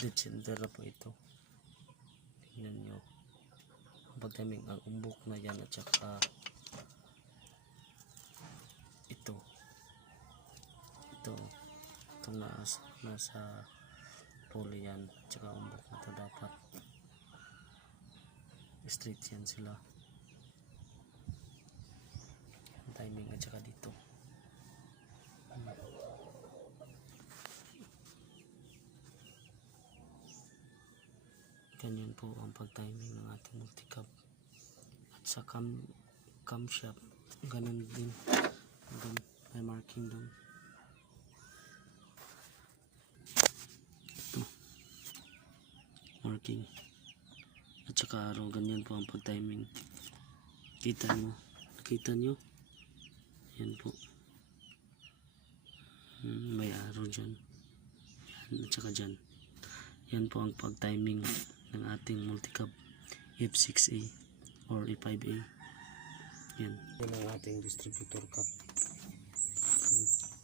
dead center na po ito. Tingnan nyo ang pagtiming, ang umbok na yan, at saka ito nasa pulley yan, at saka umbok na ito dapat straight yan sila ang timing, at saka dito ganyan po ang pag-timing ng ating multicab. At sa camshaft ganun din, doon may marking doon. Ito marking, at saka araw. Ganyan po ang pag-timing. Nakita nyo yan po, may araw dyan yan, at saka dyan. Yan po ang pag-timing ng ating multicab F6A or E5A. Yan ang ating distributor cap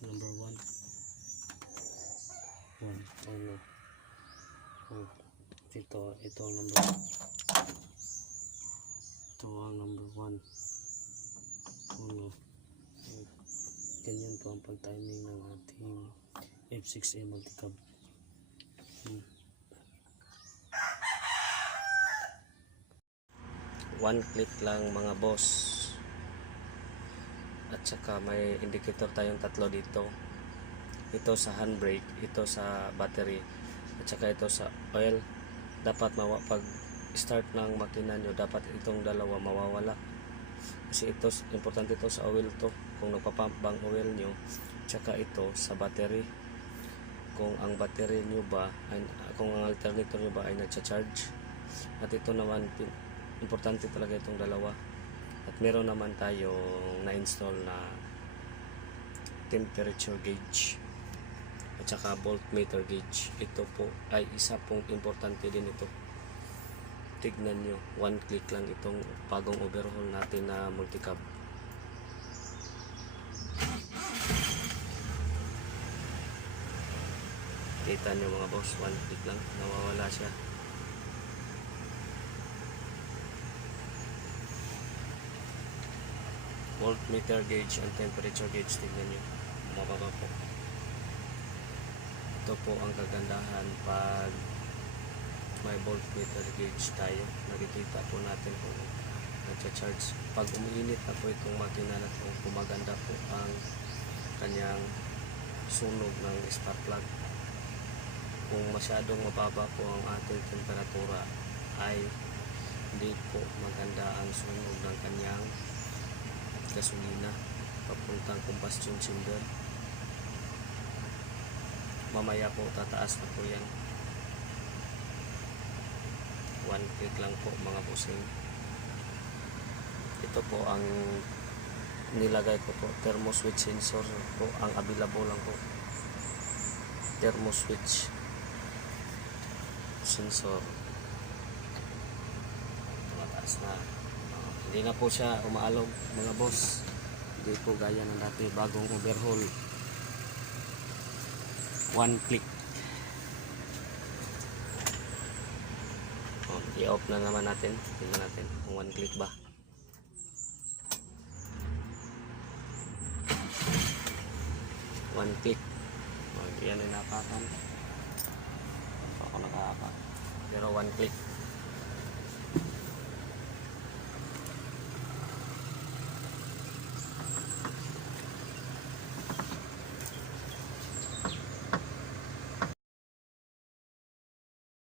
number 1. Ito ang number 1. Ganyan po ang pag-timing ng ating F6A multicab. One click lang mga boss, at saka may indicator tayong tatlo dito. Ito sa handbrake, ito sa battery, at saka ito sa oil. Dapat pag start ng makina nyo, dapat itong dalawa mawawala, kasi ito importante ito sa oil to, kung nagpapump bang oil nyo. At saka ito sa battery, kung ang battery nyo ba ay, kung ang alternator nyo ba ay nagcha-charge. At ito naman importante talaga itong dalawa. At meron naman tayong na-install na temperature gauge at saka voltmeter gauge. Ito po ay isa pong importante din ito. Tignan nyo, one click lang itong bagong overhaul natin na multicab. Kita nyo mga boss, one click lang, nawawala siya. Voltmeter gauge and temperature gauge, tingnan nyo, mababa po. Ito po ang kagandahan pag may voltmeter gauge tayo. Nakikita po natin kung nagcha-charge. Pag umiinit na po itong makina na ito, kumaganda po ang kanyang sunog ng spark plug. Kung masyadong mababa po ang ating temperatura, ay hindi po maganda ang sunog ng kanyang gasolina papuntang combustion chamber. Mamaya po tataas na po yan. One click lang po mga bossing. Ito po ang nilagay ko po, thermo switch sensor po ang available lang po. Thermo switch sensor, tumataas na. Hindi na po siya umaalog mga boss. Hindi po gaya ng dati, bagong overhaul. One click. I-off na naman natin. Tingnan natin kung one click ba. One click. Yan ay napakan. Ako nakaapa. Pero one click.